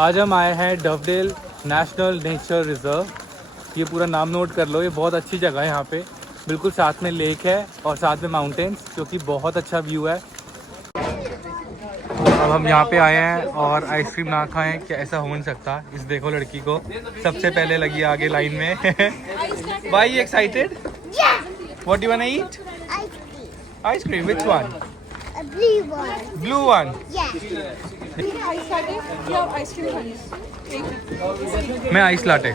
आज हम आए हैं डवडेल नेशनल नेचर रिजर्व। ये पूरा नाम नोट कर लो, ये बहुत अच्छी जगह है। यहाँ पे बिल्कुल साथ में लेक है और साथ में माउंटेन्स, जो कि बहुत अच्छा व्यू है। अब हम यहाँ पे आए हैं और आइसक्रीम ना खाएं क्या ऐसा हो नहीं सकता। इस देखो लड़की को सबसे पहले लगी आगे लाइन में। Why you excited? What do you want to eat? Ice cream. Which one? A blue one. Blue one. Yeah. मैं आइस लाटे।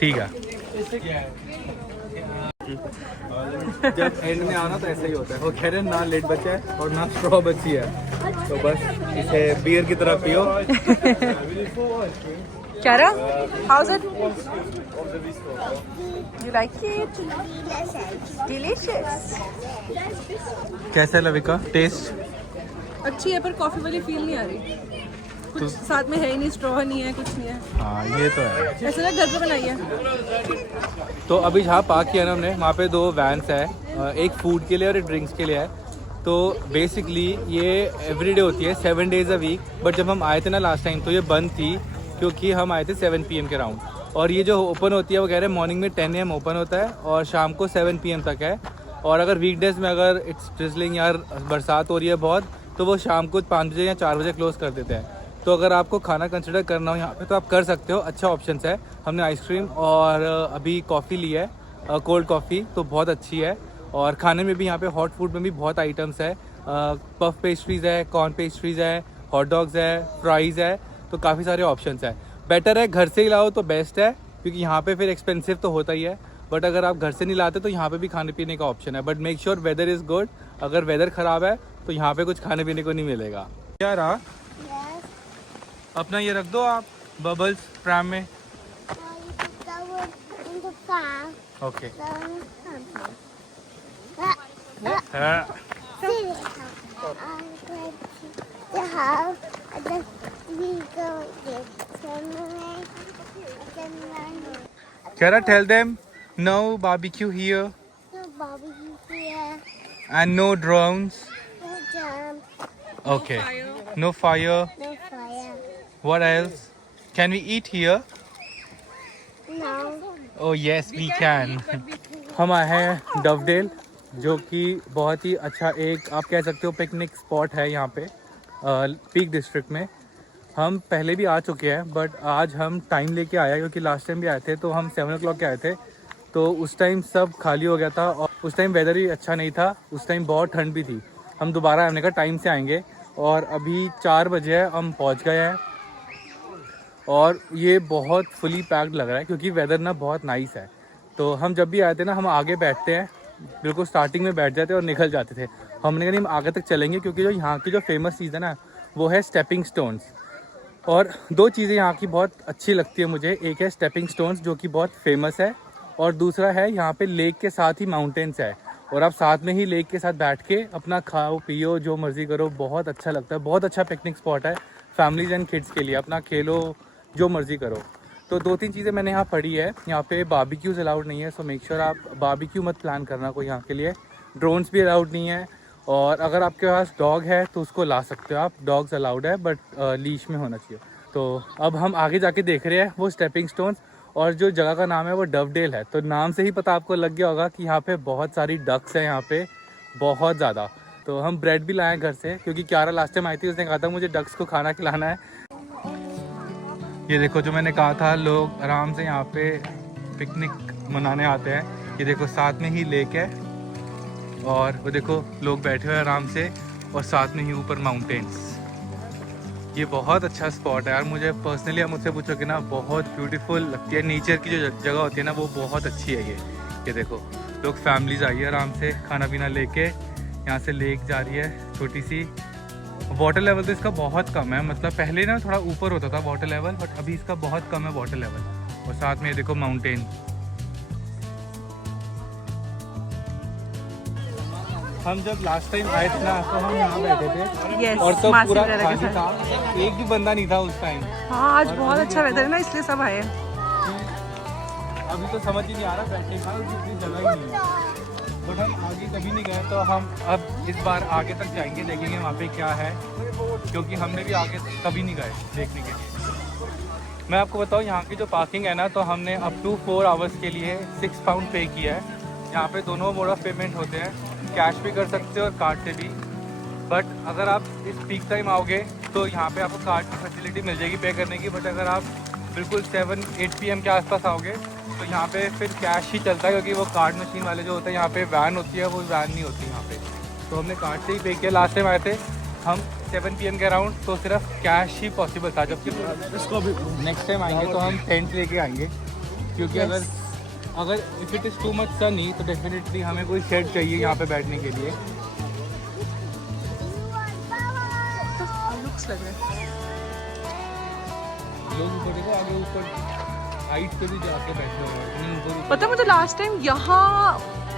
ठीक है। जब एंड में आना तो ऐसा ही होता है। वो कह रहे हैं ना लेट बचा है और ना स्ट्रॉ बची है, तो बस इसे बियर की तरह पियो। Chiara, how's it? You like it? Delicious. कैसा है लविका टेस्ट? अच्छी है पर कॉफी वाली फील नहीं आ रही। कुछ साथ में है ही नहीं, स्ट्रॉ नहीं है, कुछ नहीं है। हाँ ये तो है। ऐसे ना घर पे बनाई है। तो अभी जहाँ पार्क किया ना हमने, वहाँ पे 2 वैन्स है, एक फूड के लिए और एक ड्रिंक्स के लिए है। तो बेसिकली ये एवरीडे होती है 7 डेज अ वीक। बट जब हम आए थे ना लास्ट टाइम तो ये बंद थी, क्योंकि हम आए थे 7 PM के राउंड। और ये जो ओपन होती है वो कह रहे हैं मॉर्निंग में 10 AM ओपन होता है और शाम को 7 PM तक है। और अगर वीकडेज में अगर इट्स ड्रिजलिंग या बरसात हो रही है बहुत, तो वो शाम को 5 बजे या 4 बजे क्लोज कर देते हैं। तो अगर आपको खाना कंसिडर करना हो यहाँ पे तो आप कर सकते हो, अच्छा ऑप्शन है। हमने आइसक्रीम और अभी कॉफ़ी ली है, कोल्ड कॉफ़ी, तो बहुत अच्छी है। और खाने में भी यहाँ पे हॉट फूड में भी बहुत आइटम्स है। पफ पेस्ट्रीज़ है, कॉर्न पेस्ट्रीज़ है, हॉट डॉग्स है, फ्राइज़ है, तो काफ़ी सारे ऑप्शंस है। बेटर है घर से ही लाओ तो बेस्ट है, क्योंकि यहाँ पे फिर एक्सपेंसिव तो होता ही है। बट अगर आप घर से नहीं लाते तो यहाँ पे भी खाने पीने का ऑप्शन है। But make sure whether is good. अगर वेदर ख़राब है तो यहाँ पे कुछ खाने पीने को नहीं मिलेगा। क्या रहा? Yes. अपना ये रख दो आप बबल्स प्रैम में। You put that one in the farm. Okay. Then something. See it. I'm going to the house. And then we go get some and then run. Kara, tell them no barbecue here No barbecue here. and no drones. No jump. Okay. No fire. No fire. What else? Can we eat here? No. Oh yes, we can. हम आए हैं डवडेल, जो कि बहुत ही अच्छा एक आप कह सकते हो पिकनिक स्पॉट है यहाँ पे पीक डिस्ट्रिक्ट में। हम पहले भी आ चुके हैं बट आज हम टाइम लेके आए, क्योंकि लास्ट टाइम भी आए थे तो हम 7 o'clock के आए थे, तो उस टाइम सब खाली हो गया था और उस टाइम वेदर भी अच्छा नहीं था, उस टाइम बहुत ठंड भी थी। हम दोबारा आने का टाइम से आएंगे और अभी 4 बजे है, हम पहुँच गए हैं और ये बहुत फुली पैक्ड लग रहा है क्योंकि वेदर ना बहुत नाइस है। तो हम जब भी आए थे ना, हम आगे बैठते हैं, बिल्कुल स्टार्टिंग में बैठ जाते और निकल जाते थे। हमने कहा नहीं हम आगे तक चलेंगे, क्योंकि जो यहाँ की जो फेमस चीज़ है ना वो है स्टेपिंग स्टोन्स। और 2 चीज़ें यहाँ की बहुत अच्छी लगती है मुझे, एक है स्टेपिंग स्टोन्स जो कि बहुत फेमस है, और दूसरा है यहाँ पे लेक के साथ ही माउंटेन्स है और आप साथ में ही लेक के साथ बैठ के अपना खाओ पियो जो मर्ज़ी करो, बहुत अच्छा लगता है। बहुत अच्छा पिकनिक स्पॉट है फैमिलीज एंड किड्स के लिए, अपना खेलो जो मर्ज़ी करो। तो 2-3 चीज़ें मैंने यहाँ पढ़ी है, यहाँ पे बारबेक्यूज़ अलाउड नहीं है, सो मेक श्योर आप बारबेक्यू मत प्लान करना कोई यहाँ के लिए। ड्रोन्स भी अलाउड नहीं है, और अगर आपके पास डॉग है तो उसको ला सकते हो आप, डॉग्स अलाउड है बट लीश में होना चाहिए। तो अब हम आगे जाके देख रहे हैं वो स्टेपिंग स्टोन्स, और जो जगह का नाम है वो डवडेल है। तो नाम से ही पता आपको लग गया होगा कि यहाँ पे बहुत सारी डक्स हैं, यहाँ पे बहुत ज़्यादा। तो हम ब्रेड भी लाए घर से, क्योंकि क्यारा लास्ट टाइम आई थी, उसने कहा था मुझे डक्स को खाना खिलाना है। ये देखो जो मैंने कहा था, लोग आराम से यहाँ पे पिकनिक मनाने आते हैं। ये देखो साथ में ही लेक है और वो देखो लोग बैठे हुए आराम से, और साथ में ही ऊपर माउंटेन्स। ये बहुत अच्छा स्पॉट है यार, मुझे पर्सनली आप मुझसे पूछोगे ना, बहुत ब्यूटीफुल लगती है। नेचर की जो जगह होती है ना वो बहुत अच्छी है। ये देखो लोग फैमिलीज आई है आराम से खाना पीना लेके, यहाँ से लेक जा रही है छोटी सी। वाटर लेवल तो इसका बहुत कम है, मतलब पहले ना थोड़ा ऊपर होता था वाटर लेवल, बट अभी इसका बहुत कम है वाटर लेवल। और साथ में ये देखो माउंटेन। हम जब लास्ट टाइम आए थे ना तो हम यहाँ बैठे थे Yes, और तब पूरा वगैरह के खाली था, एक भी बंदा नहीं था उस टाइम। हाँ आज बहुत अच्छा वेदर है ना, इसलिए सब आए। अभी तो समझ ही नहीं आ रहा बैठने का, इतनी जगह ही नहीं है। बट हम आगे कभी नहीं गए, तो हम अब इस बार आगे तक जाएंगे, देखेंगे वहाँ पे क्या है, क्योंकि हमने भी आगे कभी नहीं गए देखने के लिए। मैं आपको बताऊँ यहाँ की जो पार्किंग है ना, तो हमने अप टू 4 आवर्स के लिए 6 पाउंड पे किया है। यहाँ पे दोनों मोड ऑफ पेमेंट होते हैं, कैश भी कर सकते हो और कार्ड से भी। बट अगर आप इस पीक टाइम आओगे तो यहाँ पे आपको कार्ड की फैसिलिटी मिल जाएगी पे करने की। बट अगर आप बिल्कुल 7-8 PM के आसपास आओगे तो यहाँ पे फिर कैश ही चलता है, क्योंकि वो कार्ड मशीन वाले जो होते हैं यहाँ पे वैन होती है, वो वैन नहीं होती यहाँ पे। तो हमने कार्ड से ही पे किया। लास्ट टाइम आए थे हम 7 PM के अराउंड, तो सिर्फ कैश ही पॉसिबल था। जबकि इसको भी नेक्स्ट टाइम आएंगे तो हम टेंट लेके आएंगे, क्योंकि अगर if it is too much Sunny तो डेफिनेटली हमें कोई शेड चाहिए यहाँ पे बैठने के लिए। लुक्स लग रहा है। लोग ऊपर देखो, आगे ऊपर हाइट पे भी जाके बैठे हुए हैं। पता मुझे लास्ट टाइम यहाँ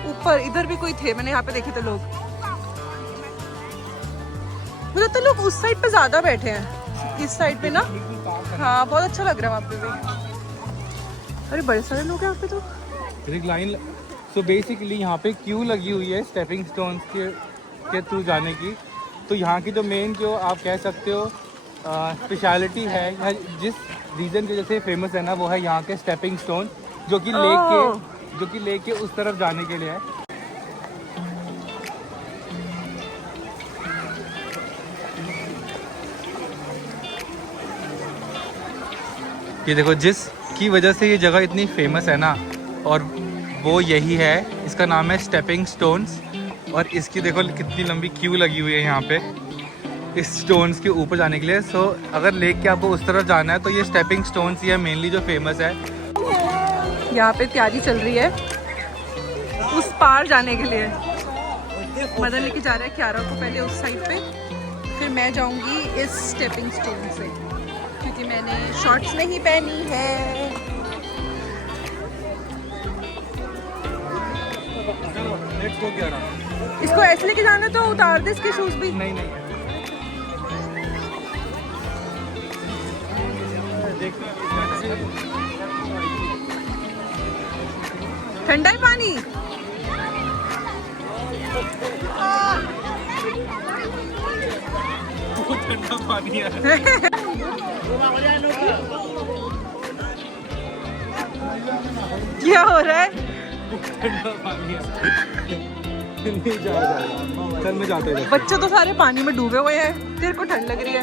ऊपर इधर भी कोई थे, मैंने यहाँ पे देखे थे लोग। मुझे तो लोग उस साइड पे ज्यादा बैठे हैं, इस साइड पे ना। हाँ बहुत अच्छा लग रहा है वहाँ पे भी। अरे बड़े सारे लोग हैं यहाँ पे तो। एक लाइन। सो बेसिकली यहाँ पे क्यू लगी हुई है स्टेपिंग स्टोन्स के थ्रू जाने की। तो यहाँ की जो मेन जो आप कह सकते हो स्पेशलिटी है, जिस रीजन की वजह से फेमस है ना, वो है यहाँ के स्टेपिंग स्टोन, जो कि लेक के उस तरफ जाने के लिए है। ये देखो, जिस की वजह से ये जगह इतनी फेमस है ना, और वो यही है, इसका नाम है स्टेपिंग स्टोन्स। और इसकी देखो कितनी लंबी क्यू लगी हुई है यहाँ पे इस स्टोन्स के ऊपर जाने के लिए। सो अगर लेक के आपको उस तरफ जाना है तो ये स्टेपिंग स्टोन्स ही है मेनली जो फेमस है। यहाँ पे तैयारी चल रही है उस पार जाने के लिए। मदन लेके जा रहा है क्यारा को पहले उस साइड पे, फिर मैं जाऊंगी इस स्टेपिंग स्टोन से, क्योंकि मैंने शॉर्ट्स नहीं पहनी है। लेट्स गो क्यारा। इसको ऐसे लेके जाना तो उतार दे इसके शूज भी। नहीं ठंडा है पानी। बहुत ठंडा पानी है। क्या हो रहा है? ठंडा पानी है। नहीं जाएगा। चल मैं जाते हैं। बच्चे तो सारे पानी में डूबे हुए हैं, तेरे को ठंड लग रही है।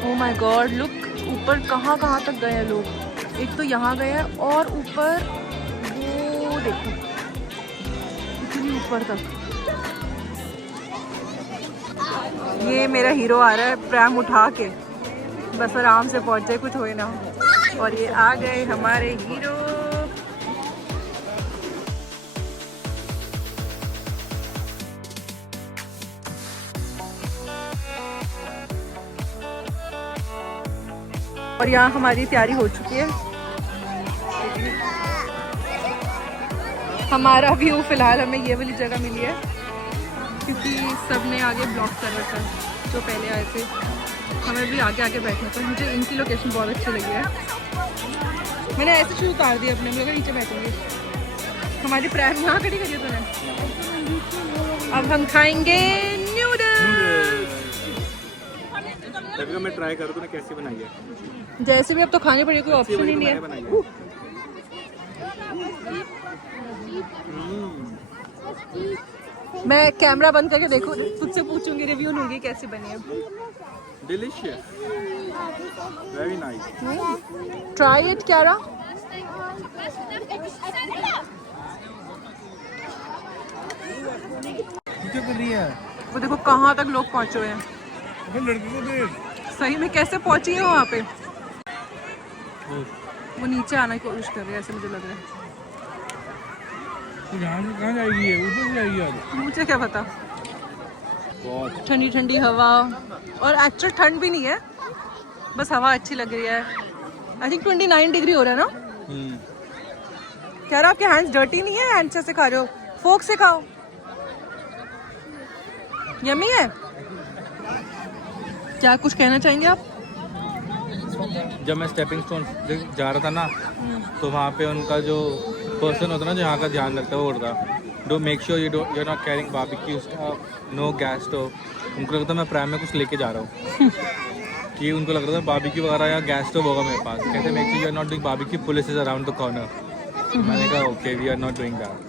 ओह माय गॉड, लुक ऊपर कहाँ तक गए हैं लोग। एक तो यहाँ गए हैं और ऊपर वो देखो इतनी ऊपर तक। ये मेरा हीरो आ रहा है प्रैम उठा के, बस आराम से पहुँच जाए, कुछ होए ना। और ये आ गए हमारे हीरो। और यहाँ हमारी तैयारी हो चुकी है। हमारा व्यू फिलहाल हमें ये वाली जगह मिली है, क्योंकि सबने आगे ब्लॉक कर रखा है जो पहले आए थे। हमें भी आगे बैठना था। मुझे इनकी लोकेशन बहुत अच्छी लगी है। मैंने ऐसे शुरू उतार दिया अपने, लोग नीचे बैठेंगे। हमारी प्राइम यहाँ खड़ी करी है तूने। अब हम खाएंगे नूडल्स। मैं ट्राई करूँ तूने कैसी बनाई है। जैसे भी अब तो खाने पड़ेगी, कोई ऑप्शन ही नहीं है। मैं कैमरा बंद करके देखो, तुझसे पूछूंगी, रिव्यू लूंगी कैसी बनी है। Delicious, very nice. Try it Kyara. क्या कर रही है? वो देखो कहाँ तक लोग पहुँचे हुए हैं। लड़की को देख, सही में कैसे पहुँची है वहाँ पे। वो नीचे आने की कोशिश कर रही है, ऐसे मुझे लग रहा है। यहाँ से कहाँ जाएगी है? ऊपर जाएगी यार। मुझे क्या पता। बहुत ठंडी ठंडी हवा, और एक्चुअल ठंड भी नहीं है, बस हवा अच्छी लग रही है। आई थिंक 29 डिग्री हो रहा है ना। कह रहा आपके हैंड्स डर्टी नहीं है, हैंड से खा रहे हो, फोक से खाओ। यम्मी है। क्या कुछ कहना चाहेंगे आप? जब मैं स्टेपिंग स्टोन जा रहा था ना, तो वहाँ पे उनका जो पर्सन होता है ना, जो यहाँ का ध्यान रखता है, वो होता do make sure you are not carrying barbecue stuff, no gas stove. उनको लगता मैं प्राइम में कुछ लेके जा रहा हूँ कि उनको लग रहा था बारबेक्यू वगैरह या गैस स्टोव होगा मेरे पास। कहते make sure you are not doing barbecue, police is around the corner. मैंने कहा okay, we are not doing that.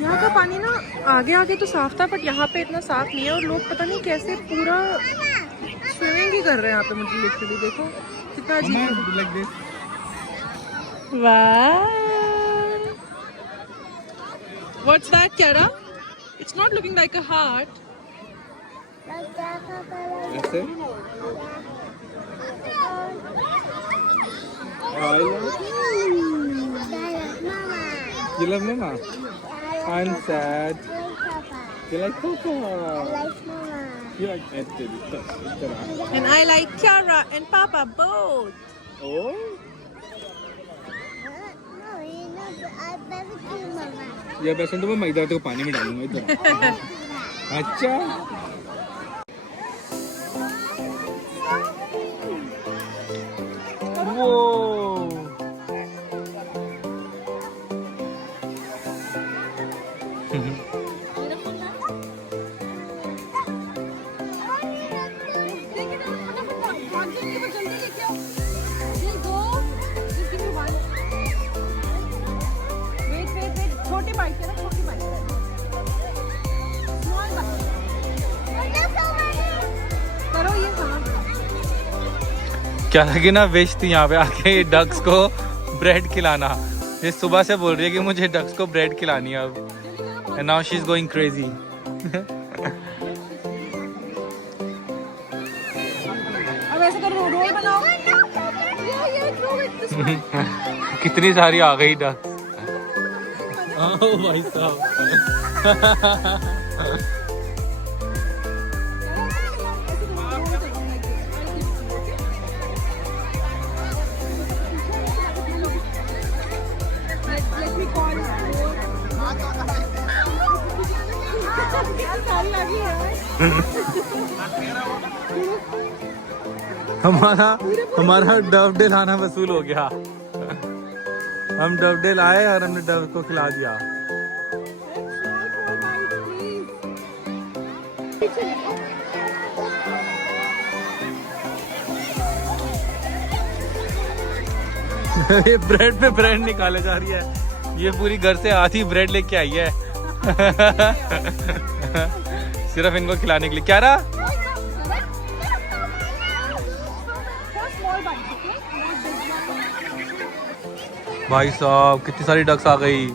यहाँ का पानी ना आगे आगे तो साफ था, बट यहाँ पे इतना साफ नहीं है, और लोग पता नहीं कैसे पूरा स्विमिंग ही कर रहे हैं यहाँ पे। मुझे लिटरली देखो कितना अजीब। वाह, what's that Kiara? It's not looking like a heart. ऐसे You love Mama? I'm sad. You like Papa? You like Ed? And I like Kiara and Papa both. Oh? ये बस तो मैं इधर तो पानी में डालूंगा इधर। अच्छा वो छोटी बाइक है ना, छोटी बाइक है। करो ये क्या था कि ना विश थी यहाँ पे आके डक्स को ब्रेड खिलाना। ये सुबह से बोल रही है कि मुझे डक्स को ब्रेड खिलानी है अब, and now she is going crazy. अब ऐसे करो, रोल बनाओ। कितनी सारी आ गई डक्स। ओह भाई साहब। हमारा डवडेल आना वसूल हो गया। हम डवडेल आए और हमने डव को खिला दिया। ये ब्रेड पे ब्रेड निकाले जा रही है। ये पूरी घर से आधी ब्रेड लेके आई है सिर्फ इनको खिलाने के लिए। क्या रहा भाई साहब, कितनी सारी डक्स आ गई।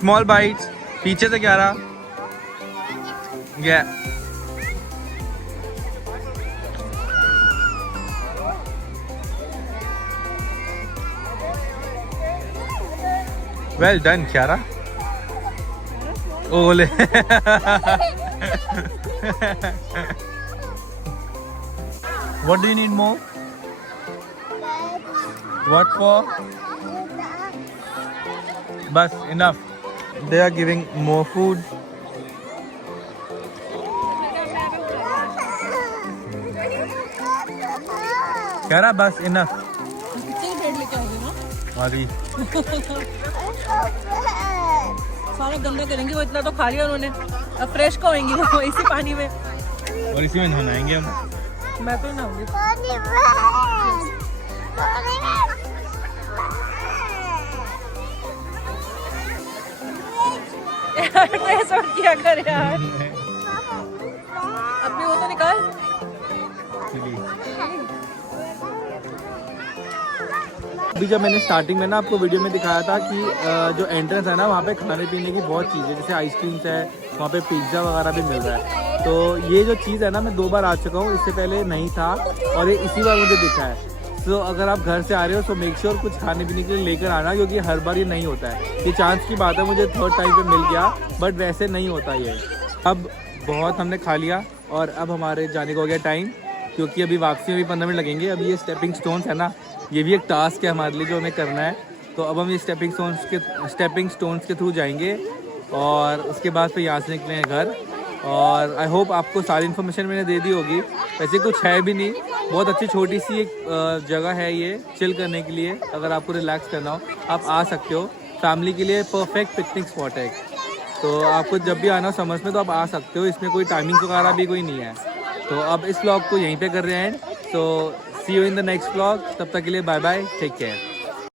स्मॉल बाइट्स पीछे से क्या रहा गया। Well done Kiara. Ole. What do you need more? What for? Bas, enough. They are giving more food. Kiara, bas, enough. कितनी ब्रेड लेके आओगे ना? आधी। सारा गंदा करेंगे, वो इतना तो खा लिया उन्होंने। अब फ्रेश को होंगी वो इसी पानी में, और इसी में नहाएंगे हम। मैं तो नहाऊंगी। ड्रेस और क्या करे यार, अपनी वो तो निकाल। अभी जब मैंने स्टार्टिंग में ना आपको वीडियो में दिखाया था कि जो एंट्रेंस है ना, वहाँ पे खाने पीने की बहुत चीज़ है, जैसे आइसक्रीम्स है, वहाँ पे पिज्ज़ा वगैरह भी मिल रहा है। तो ये जो चीज़ है ना, मैं 2 बार आ चुका हूँ, इससे पहले नहीं था और ये इसी बार मुझे दिखा है। तो अगर आप घर से आ रहे हो तो मेक श्योर कुछ खाने पीने के लिए लेकर आना, क्योंकि हर बार ये नहीं होता है। ये चांस की बात है, मुझे 3rd टाइम पे मिल गया, बट वैसे नहीं होता ये। अब बहुत हमने खा लिया और अब हमारे जाने का हो गया टाइम, क्योंकि अभी वापसी में भी 15 मिनट लगेंगे। अभी ये स्टेपिंग स्टोन्स है ना, ये भी एक टास्क है हमारे लिए जो हमें करना है। तो अब हम ये स्टेपिंग स्टोन्स के थ्रू जाएंगे और उसके बाद फिर यहाँ से निकलेंगे घर। और आई होप आपको सारी इन्फॉर्मेशन मैंने दे दी होगी। वैसे कुछ है भी नहीं, बहुत अच्छी छोटी सी एक जगह है ये चिल करने के लिए। अगर आपको रिलैक्स करना हो आप आ सकते हो, फैमिली के लिए परफेक्ट पिकनिक स्पॉट है। तो आपको जब भी आना हो समझ में तो आप आ सकते हो, इसमें कोई टाइमिंग वगैरह भी कोई नहीं है। तो अब इस व्लॉग को यहीं पे कर रहे हैं। तो see you in the next vlog, तब तक के लिए बाय बाय, टेक केयर।